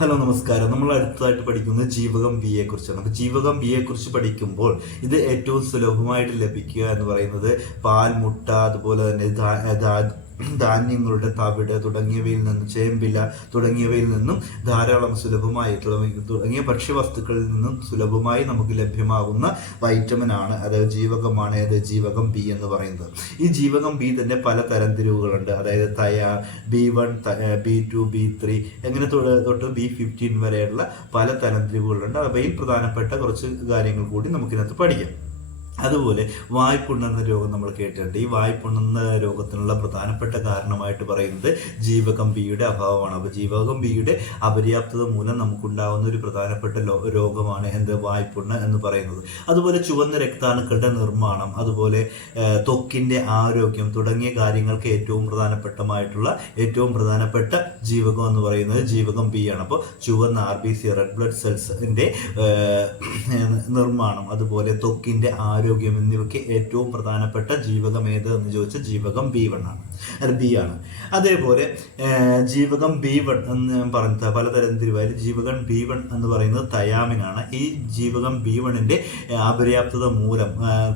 Hello നമസ്കാരം. നമ്മൾ അടുത്തതായിട്ട് പഠിക്കുന്നത് ജീവകം ബി യെ കുറിച്ചാണ്. അപ്പോൾ ജീവകം ബി യെ കുറിച്ച് പഠിക്കുമ്പോൾ ഇത് ഏറ്റവും സുലഭമായിട്ട് ലഭിക്കുക എന്ന് പറയുന്നത് പാൽ, മുട്ട, അതുപോലെ തന്നെ ധാന്യങ്ങളുടെ തവിട് തുടങ്ങിയവയിൽ നിന്നും, ചേമ്പില തുടങ്ങിയവയിൽ നിന്നും ധാരാളം സുലഭമായി തുടങ്ങിയ ഭക്ഷ്യവസ്തുക്കളിൽ നിന്നും സുലഭമായി നമുക്ക് ലഭ്യമാകുന്ന വൈറ്റമിൻ ആണ്, അതായത് ജീവകമാണ് ജീവകം ബി എന്ന് പറയുന്നത്. ഈ ജീവകം ബി തന്നെ പല തരംതിരിവുകളുണ്ട്. അതായത് B1, B2, B3 എങ്ങനെ തൊട്ട് B15 വരെയുള്ള പല തരംതിരിവുകളുണ്ട്. അവയിൽ പ്രധാനപ്പെട്ട കുറച്ച് കാര്യങ്ങൾ കൂടി നമുക്കിതിനകത്ത് പഠിക്കാം. അതുപോലെ വായ്പുണ്ണുന്ന രോഗം നമ്മൾ കേട്ടിട്ടുണ്ട്. ഈ വായ്പുണ്ണുന്ന രോഗത്തിനുള്ള പ്രധാനപ്പെട്ട കാരണമായിട്ട് പറയുന്നത് ജീവകം ബിയുടെ അഭാവമാണ്. അപ്പോൾ ജീവകം ബിയുടെ അപര്യാപ്തത മൂലം നമുക്കുണ്ടാകുന്ന ഒരു പ്രധാനപ്പെട്ട രോഗമാണ് വായ്പുണ്ണ് എന്ന് പറയുന്നത്. അതുപോലെ ചുവന്ന രക്താണുക്കളുടെ നിർമ്മാണം, അതുപോലെ ത്വക്കിൻ്റെ ആരോഗ്യം തുടങ്ങിയ കാര്യങ്ങൾക്ക് ഏറ്റവും പ്രധാനപ്പെട്ട ജീവകം എന്ന് പറയുന്നത് ജീവകം ബി ആണ്. അപ്പോൾ ചുവന്ന RBC റെഡ് ബ്ലഡ് സെൽസിൻ്റെ നിർമ്മാണം, അതുപോലെ ത്വക്കിൻ്റെ ആരോഗ്യം എന്നിവയ്ക്ക് ഏറ്റവും പ്രധാനപ്പെട്ട ജീവകം ഏത് എന്ന് ചോദിച്ചാൽ ജീവകം B1 ആണ്, ബി ആണ്. അതേപോലെ ജീവകം B1 എന്ന് ഞാൻ പറഞ്ഞത് പലതരം തിരിവായി. ജീവകം B1 എന്ന് പറയുന്നത് തയാമിനാണ്. ഈ ജീവകം B1ന്റെ അപര്യാപ്തത മൂലം,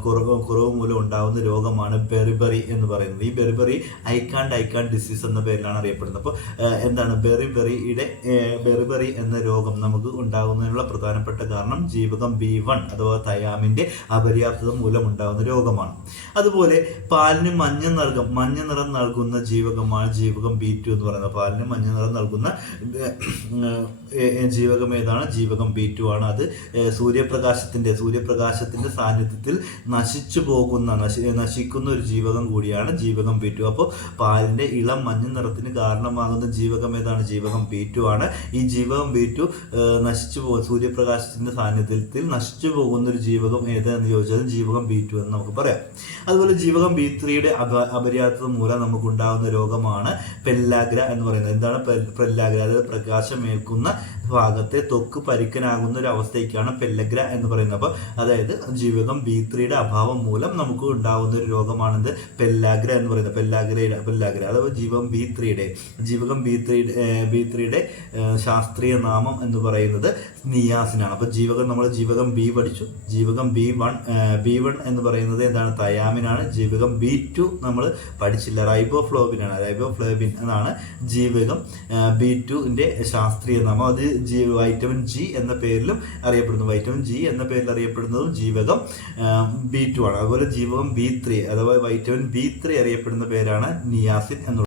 കുറവ് മൂലം ഉണ്ടാകുന്ന രോഗമാണ് ബെറിബറി എന്ന് പറയുന്നത്. ഈ ബെറിബറി ഐക്കാണ്ട് ഡിസീസ് എന്ന പേരിലാണ് അറിയപ്പെടുന്നത്. അപ്പോൾ എന്താണ് ബെറിബറി എന്ന രോഗം നമുക്ക് ഉണ്ടാകുന്നതിനുള്ള പ്രധാനപ്പെട്ട കാരണം ജീവകം B1 അഥവാ തയാമിന്റെ അപര്യാപ്തത മൂലം ഉണ്ടാകുന്ന രോഗമാണ്. അതുപോലെ പാലിന് മഞ്ഞ നിറം നൽകുന്ന ജീവകമാണ് ജീവകം B2 എന്ന് പറയുന്നത്. പാലിന് മഞ്ഞ നിറം നൽകുന്ന ജീവകം ഏതാണ്? ജീവകം B2 ആണ്. അത് സൂര്യപ്രകാശത്തിന്റെ സാന്നിധ്യത്തിൽ നശിക്കുന്ന ഒരു ജീവകം കൂടിയാണ് ജീവകം B2. അപ്പോൾ പാലിന്റെ ഇളം മഞ്ഞ നിറത്തിന് കാരണമാകുന്ന ജീവകം ഏതാണ്? ജീവകം B2 ആണ്. ഈ ജീവകം B2 സൂര്യപ്രകാശത്തിന്റെ സാന്നിധ്യത്തിൽ നശിച്ചു പോകുന്ന ഒരു ജീവകം ഏതെന്ന് ചോദിച്ചാൽ ജീവകം B2 എന്ന് നമുക്ക് പറയാം. അതുപോലെ ജീവകം B3യുടെ അപര്യാപ്തത മൂലം നമുക്കുണ്ടാകുന്ന രോഗമാണ് പെല്ലാഗ്ര എന്ന് പറയുന്നത്. എന്താണ് പെല്ലാഗ്ര? അതായത് പ്രകാശമേൽക്കുന്ന ഭാഗത്തെ ത്വക്ക് പരിക്കനാകുന്ന ഒരു അവസ്ഥയ്ക്കാണ് പെല്ലഗ്ര എന്ന് പറയുന്നത്. അപ്പോൾ അതായത് ജീവകം B3യുടെ അഭാവം മൂലം നമുക്ക് ഉണ്ടാകുന്ന ഒരു രോഗമാണിത് പെല്ലാഗ്ര എന്ന് പറയുന്നത്. പെല്ലാഗ്ര അഥവാ ജീവകം B3യുടെ ശാസ്ത്രീയ നാമം എന്ന് പറയുന്നത് നിയാസിനാണ്. അപ്പോൾ നമ്മൾ ജീവകം ബി പഠിച്ചു. ജീവകം B1 എന്ന് പറയുന്നത് എന്താണ്? തയാമിനാണ്. ജീവകം B2 നമ്മൾ പഠിച്ചില്ല, റൈബോഫ്ലോവിൻ എന്നാണ് ജീവകം B2ന്റെ ശാസ്ത്രീയ നാമം. അത് വൈറ്റമിൻ ജി എന്ന പേരിലും അറിയപ്പെടുന്നു. വൈറ്റമിൻ ജി എന്ന പേരിൽ അറിയപ്പെടുന്നതും ജീവകം B2 ആണ്. അതുപോലെ ജീവകം B3 അഥവാ വൈറ്റമിൻ B3 അറിയപ്പെടുന്ന പേരാണ് നിയാസിൻ എന്നുള്ളത്.